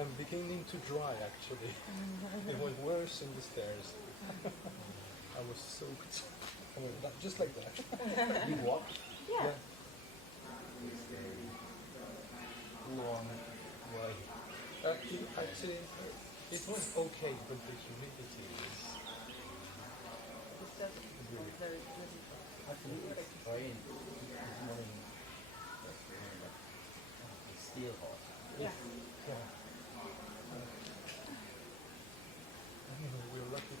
I'm beginning to dry actually. It went worse in the stairs. I was soaked. I mean, just like that. You walked? Yeah. Long way. Actually, it was okay, but the humidity is really. Actually, it's rain this morning. It's still hot. Yeah.